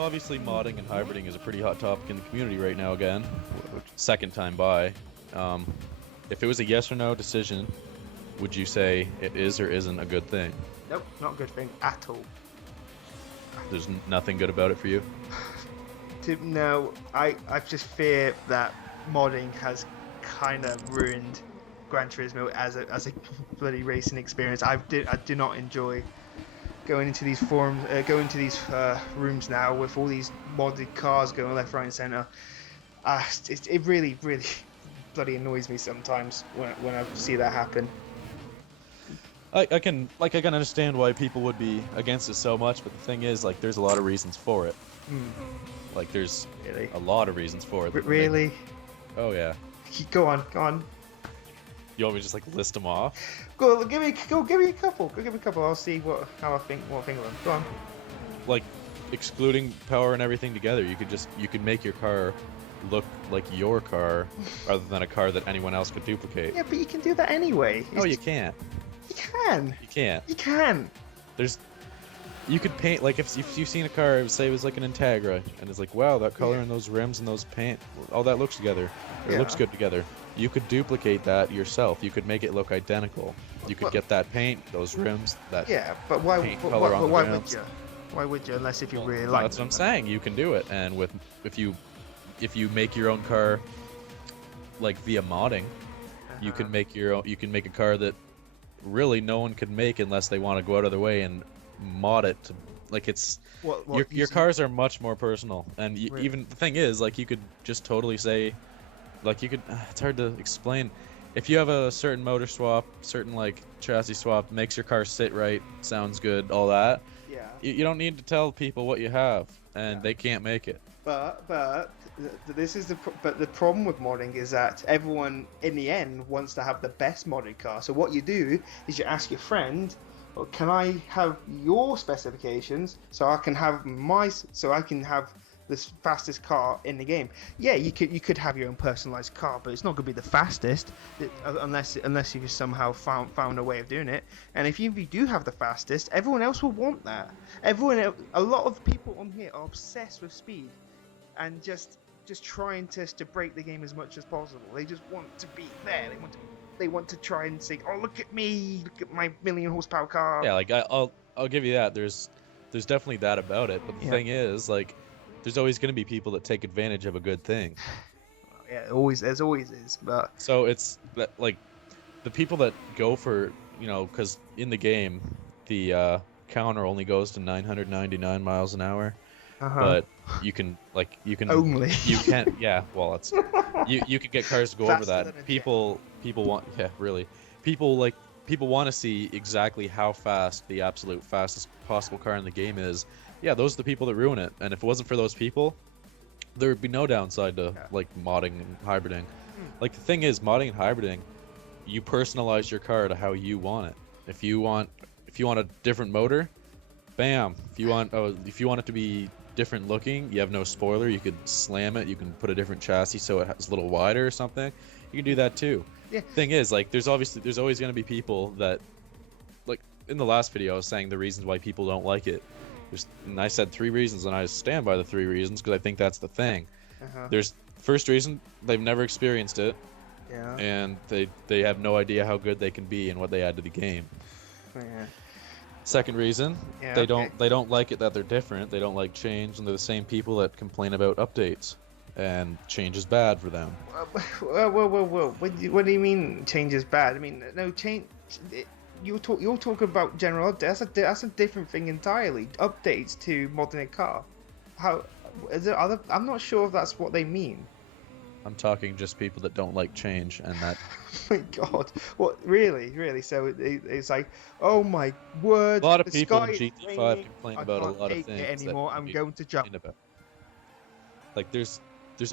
obviously modding and hybriding is a pretty hot topic in the community right now again. Second time by. If it was a yes or no decision, would you say it is or isn't a good thing? Nope, not a good thing at all. There's nothing good about it for you? No, I just fear that modding has kind of ruined Gran Turismo as a bloody racing experience. I do not enjoy going into these forums, going to these rooms now with all these modded cars going left, right, and center. It really bloody annoys me sometimes when I see that happen. I can understand why people would be against it so much, but the thing is, like, there's a lot of reasons for it. Like, there's a lot of reasons for it. Really? Oh yeah. Go on. You want me to just like list them off? Go give me a couple. I'll see what I think of them. Go on. Like, excluding power and everything together, you could make your car look like your car rather than a car that anyone else could duplicate. Yeah, but you can do that anyway. No, you can't. You can. You can't. You can. You could paint, like, if you've seen a car, say it was like an Integra, and it's like, wow, that color and those rims and those paint, all that looks together. It looks good together. You could duplicate that yourself. You could make it look identical. You could get that paint, those rims, that but why? paint color on the Why rims. would you? Why would you? Unless if you really like. That's what I'm saying. You can do it, and if you make your own car, like via modding, you can make your own. You can make a car that really no one could make unless they want to go out of their way and mod it to, like, it's your cars are much more personal, and even the thing is, like, you could just totally say, like, you could it's hard to explain. If you have a certain motor swap, certain like chassis swap, makes your car sit right, sounds good, all that, you don't need to tell people what you have, and they can't make it. But the problem with modding is that everyone in the end wants to have the best modded car. So what you do is you ask your friend, well, can I have your specifications so I can have the fastest car in the game? Yeah, you could have your own personalized car, but it's not going to be the fastest unless you somehow found a way of doing it. And if you do have the fastest, everyone else will want that. A lot of people on here are obsessed with speed and just trying to break the game as much as possible. They just want to be there. They want to try and say, "Oh, look at me! Look at my 1,000,000 horsepower car." Yeah, like I'll give you that. There's definitely that about it. But the thing is, like, there's always going to be people that take advantage of a good thing. Yeah, there's always is. But so it's that, like, the people that go for, because in the game the counter only goes to 999 miles an hour. But you can only you can't well, it's you could get cars to go over that. People want people want to see exactly how fast the absolute fastest possible car in the game is. Yeah, those are the people that ruin it. And if it wasn't for those people, there would be no downside to like modding and hybriding. Like, the thing is, modding and hybriding, you personalize your car to how you want it. If you want a different motor, bam. If you want it to be different looking, you have no spoiler, you could slam it, you can put a different chassis so it's a little wider or something, you can do that too. Thing is, like, there's always going to be people that, like, in the last video I was saying the reasons why people don't like it, and I said 3 reasons, and I stand by the 3 reasons because I think that's the thing. There's first reason, they've never experienced it, and they have no idea how good they can be and what they add to the game. Second reason, they don't like it that they're different. They don't like change, and they're the same people that complain about updates, and change is bad for them. Whoa. What do you mean change is bad? I mean, no change. You're talking about general updates. That's a different thing entirely. Updates to modding a car. How is there other? I'm not sure if that's what they mean. I'm talking just people that don't like change, and that. Oh my God! What, really? So it's like, oh my word! A lot of people in GT5 complain about a lot of things. Anymore. I'm going to jump. Like, there's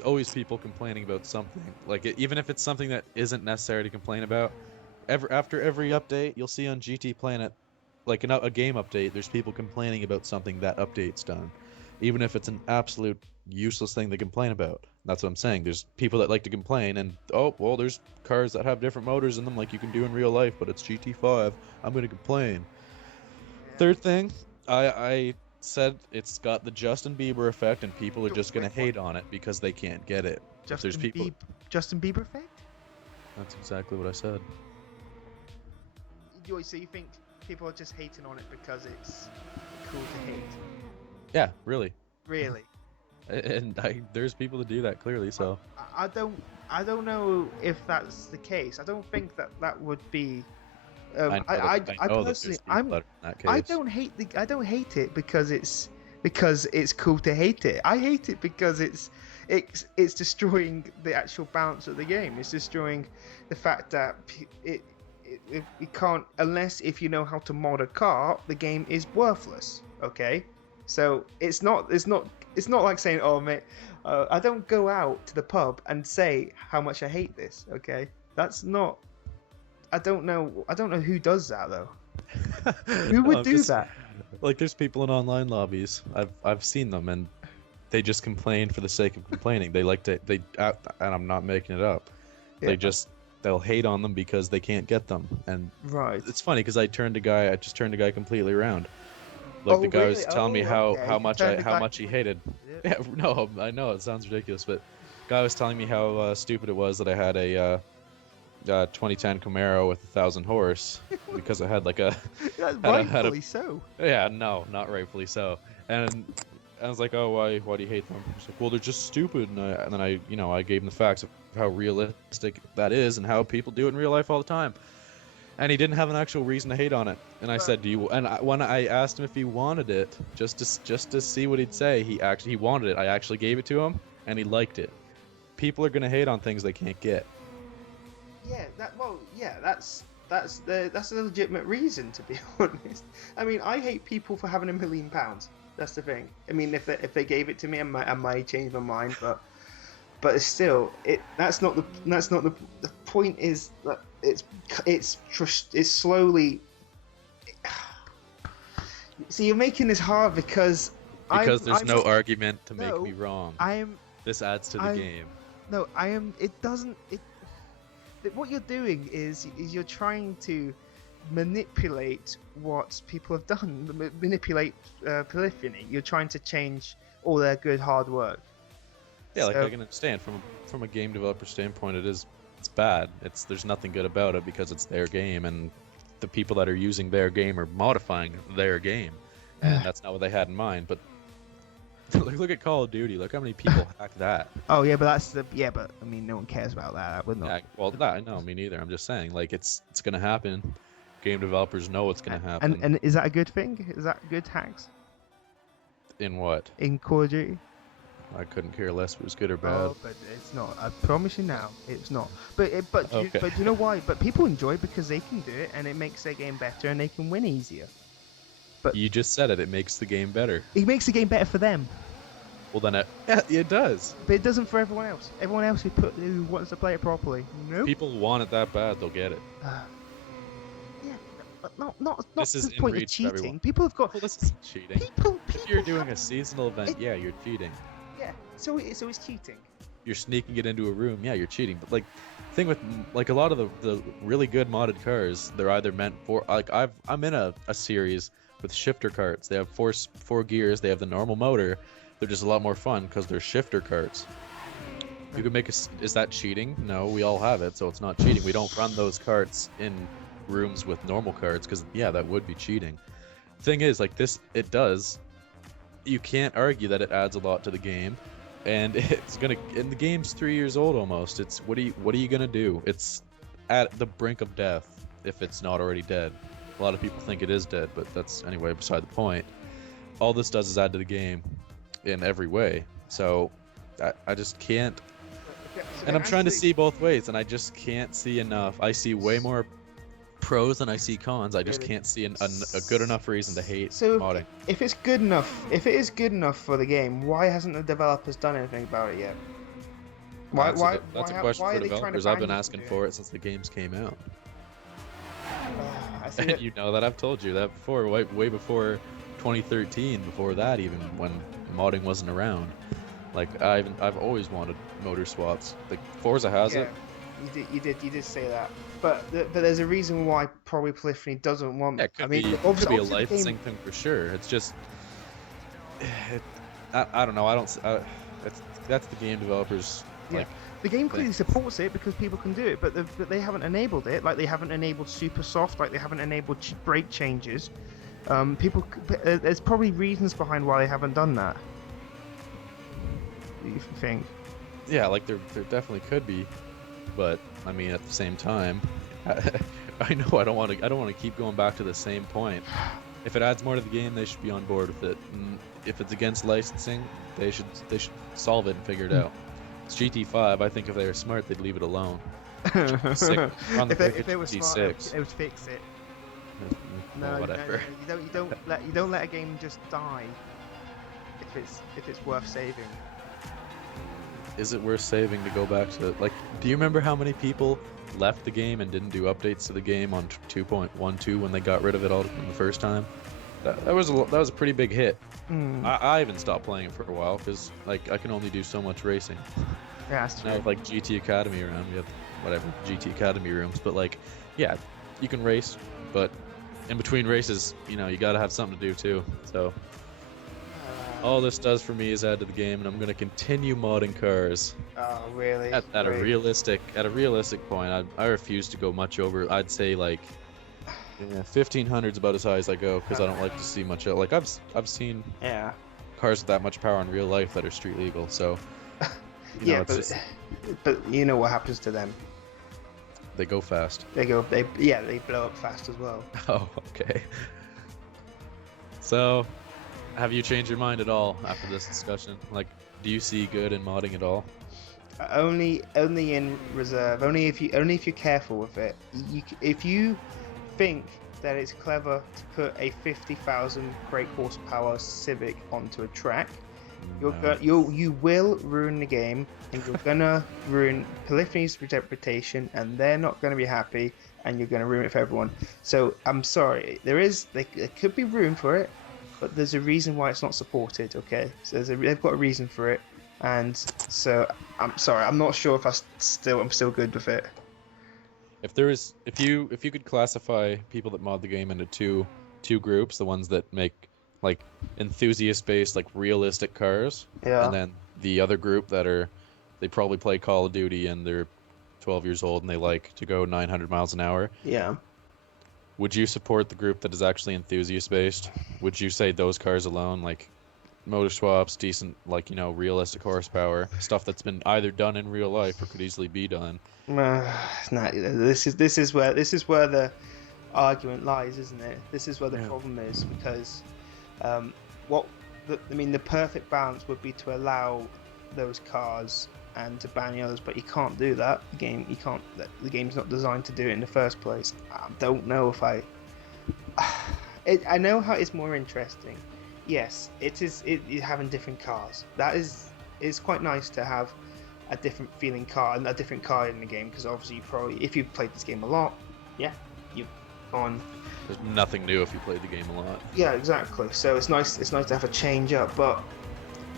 always people complaining about something. Like, even if it's something that isn't necessary to complain about, after every update, you'll see on GT Planet, like a game update, there's people complaining about something that update's done, even if it's an absolute useless thing to complain about. That's what I'm saying. There's people that like to complain, and there's cars that have different motors in them like you can do in real life, but it's GT5. I'm going to complain. Third thing, I said it's got the Justin Bieber effect, and people are just gonna hate on it because they can't get it. Justin Bieber effect? That's exactly what I said. So you think people are just hating on it because it's cool to hate? Yeah, really. Really? And there's people that do that clearly. So I don't know if that's the case. I don't think that would be. I personally, I don't hate it because it's cool to hate it. I hate it because it's destroying the actual balance of the game. It's destroying the fact that it can't, unless if you know how to mod a car, the game is worthless. Okay, so it's not like saying, oh mate, I don't go out to the pub and say how much I hate this. Okay, that's not. I don't know who does that though. Who would do that? Like, there's people in online lobbies. I've seen them, and they just complain for the sake of complaining. They like to and I'm not making it up. Yeah. They'll hate on them because they can't get them. And right. It's funny because I just turned a guy completely around. Like, the guy was telling me how much he hated. Yeah, no, I know it sounds ridiculous, but the guy was telling me how stupid it was that I had a 2010 Camaro with 1,000 horse because it had like a rightfully so. Yeah, no, not rightfully so. And I was like, oh, why do you hate them? He's like, well, they're just stupid. And then I gave him the facts of how realistic that is and how people do it in real life all the time. And he didn't have an actual reason to hate on it. And I said, when I asked him if he wanted it, just to see what he'd say, he wanted it. I actually gave it to him, and he liked it. People are gonna hate on things they can't get. Yeah, that's a legitimate reason, to be honest. I mean, I hate people for having £1 million. That's the thing. I mean, if they gave it to me, I might change my mind, but it's still that's not the point. Is that it's slowly. See, you're making this hard because there's no argument to make me wrong. This adds to the game. No, I am. It doesn't. What you're doing is you're trying to manipulate what people have done. Manipulate polyphony. You're trying to change all their good hard work. Yeah, like, I can understand from a game developer standpoint, it's bad. There's nothing good about it because it's their game, and the people that are using their game are modifying their game, and that's not what they had in mind. But look at Call of Duty. Look how many people hack that. Oh yeah, but but I mean, no one cares about that. Wouldn't it? Well, no, me neither. I'm just saying, like, it's gonna happen. Game developers know it's gonna happen. And is that a good thing? Is that good hacks? In what? In Call of Duty. I couldn't care less if it was good or bad. Oh, but it's not. I promise you now, it's not. But you know why? But people enjoy it because they can do it, and it makes their game better, and they can win easier. But you just said it. It makes the game better. It makes the game better for them. Well, then it does. But it doesn't for everyone else. Everyone else who wants to play it properly. Nope. People want it that bad, they'll get it. Yeah, not this to is the point of cheating. People have got. Well, this isn't cheating. If you're doing a seasonal event, yeah, you're cheating. Yeah, so it's cheating. You're sneaking it into a room, yeah, you're cheating. But like, thing with like a lot of the really good modded cars, they're either meant for like I'm in a series with shifter carts. They have four gears. They have the normal motor. They're just a lot more fun because they're shifter carts. You can make is that cheating? No, we all have it, so it's not cheating. We don't run those carts in rooms with normal carts because yeah, that would be cheating. Thing is, like this, it does. You can't argue that it adds a lot to the game, and and the game's 3 years old almost. It's what are you gonna do? It's at the brink of death if it's not already dead. A lot of people think it is dead, but that's anyway beside the point. All this does is add to the game in every way. So I just can't. And I'm trying to see both ways, and I just can't see enough. I see way more pros than I see cons. I just can't see a good enough reason to hate modding. If it is good enough for the game, why hasn't the developers done anything about it yet? That's a question for developers. I've been asking for it since the games came out. And you know that I've told you that before, way before 2013, before that even, when modding wasn't around. Like I've always wanted motor swaps. Like Forza has it. You did say that. But there's a reason why probably Polyphony doesn't want. Yeah, it could be a licensing thing for sure. It's just I don't know. I don't. That's the game developers Yeah, like the game thing. clearly supports it because people can do it, but they haven't enabled it. Like they haven't enabled super soft, like they haven't enabled brake changes. There's probably reasons behind why they haven't done that. You think? Yeah, like there definitely could be, but I mean at the same time, I know I don't want to keep going back to the same point. If it adds more to the game, they should be on board with it. And if it's against licensing, they should solve it and figure it out. It's GT5. I think if they were smart, they'd leave it alone. If they were smart, they would fix it. No, whatever. No, you don't let a game just die if it's worth saving. Is it worth saving to go back to like? Do you remember how many people left the game and didn't do updates to the game on 2.12 when they got rid of it all the first time? That was a pretty big hit. I even stopped playing it for a while because like I can only do so much racing. Yeah, that's true. Now with like GT Academy around, we have whatever GT Academy rooms, but like, yeah, you can race, but in between races, you know, you gotta have something to do too. So all this does for me is add to the game, and I'm gonna continue modding cars. Oh, really? At a realistic point, I refuse to go much over. I'd say like 1500's about as high as I go because I don't like to see much. Like I've seen cars with that much power in real life that are street legal. So you know, but you know what happens to them? They go fast. They blow up fast as well. Oh, okay. So, have you changed your mind at all after this discussion? Like, do you see good in modding at all? Only in reserve. Only if you're careful with it. If you think that it's clever to put a 50,000 brake horsepower Civic onto a track, you will ruin the game, and you're gonna ruin Polyphony's reputation, and they're not gonna be happy, and you're gonna ruin it for everyone. So I'm sorry, there could be room for it, but there's a reason why it's not supported. Okay, so they've got a reason for it, and so I'm sorry, I'm not sure if I'm still good with it. If you could classify people that mod the game into two groups, the ones that make like enthusiast-based, like realistic cars, and then the other group they probably play Call of Duty and they're 12 years old and they like to go 900 miles an hour. Yeah. Would you support the group that is actually enthusiast-based? Would you say those cars alone, like motor swaps, decent, like, you know, realistic horsepower, stuff that's been either done in real life or could easily be done? No, this is where the argument lies, isn't it? This is where the problem is, because the perfect balance would be to allow those cars and to ban the others, but you can't do that. The game's not designed to do it in the first place. I don't know if I know how it's more interesting. Yes, it is. Having different cars. That is quite nice to have a different feeling car and a different car in the game, because obviously if you've played this game a lot, you've gone. There's nothing new if you played the game a lot. Yeah, exactly. So it's nice to have a change up. But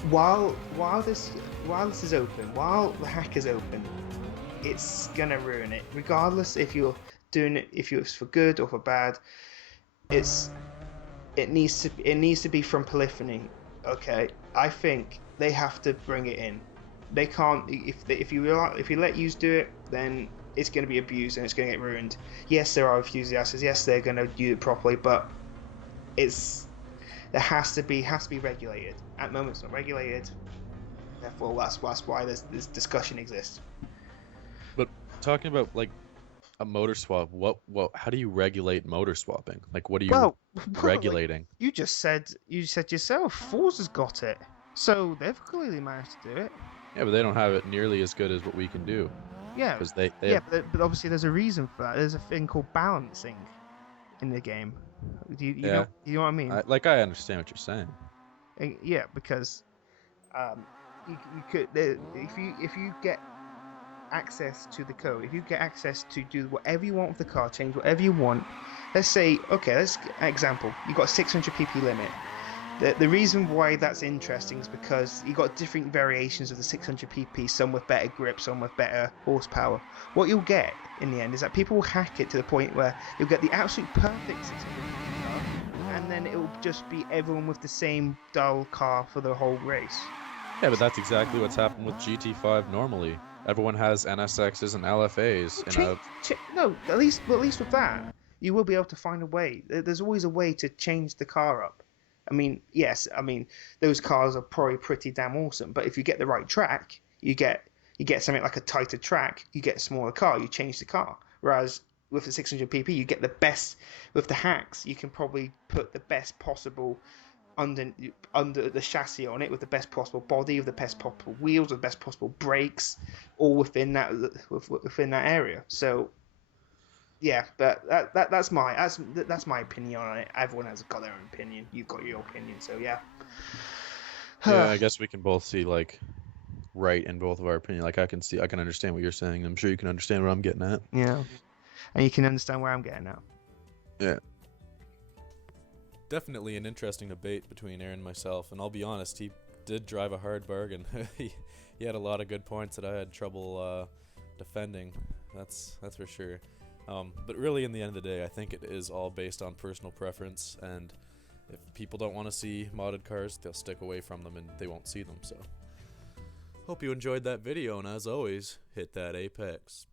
while this is open, while the hack is open, it's gonna ruin it. Regardless if you're doing it, if it's for good or for bad, it needs to be from Polyphony. Okay, I think they have to bring it in. They can't. If you let yous do it, then it's going to be abused and it's going to get ruined. Yes, there are enthusiasts. Yes, they're going to do it properly, but there has to be regulated. At the moment, it's not regulated. Therefore, that's why this discussion exists. But talking about like a motor swap, how do you regulate motor swapping? Like, what are you regulating? Like you said yourself, Forza's got it, so they've clearly managed to do it. Yeah, but they don't have it nearly as good as what we can do. Yeah, because but obviously there's a reason for that. There's a thing called balancing in the game. You know what I mean? I understand what you're saying. Yeah, because you could if you get access to the code, if you get access to do whatever you want with the car, change whatever you want. Let's say, example, you got a 600 pp limit. The reason why that's interesting is because you got different variations of the 600 pp, some with better grip, some with better horsepower. What you'll get in the end is that people will hack it to the point where you'll get the absolute perfect 600 pp car, and and then it'll just be everyone with the same dull car for the whole race. Yeah, but that's exactly what's happened with GT5 normally. Everyone has NSXs and LFAs in a... No, at least with that, you will be able to find a way. There's always a way to change the car up. I mean, yes, I mean those cars are probably pretty damn awesome, but if you get the right track, you get something like a tighter track, you get a smaller car, you change the car. Whereas with the 600 pp, you get the best. With the hacks, you can probably put the best possible under the chassis on it, with the best possible body, with the best possible wheels, with the best possible brakes, all within that area. So yeah, but that's my opinion on it. Everyone has got their own opinion. You've got your opinion, so yeah. Yeah, I guess we can both see like right in both of our opinion. Like I can understand what you're saying. I'm sure you can understand what I'm getting at. Yeah, and you can understand where I'm getting at. Yeah. Definitely an interesting debate between Aaron and myself, and I'll be honest, he did drive a hard bargain. he had a lot of good points that I had trouble defending. That's for sure. But really, in the end of the day, I think it is all based on personal preference, and if people don't want to see modded cars, they'll stick away from them and they won't see them. So, hope you enjoyed that video, and as always, hit that apex.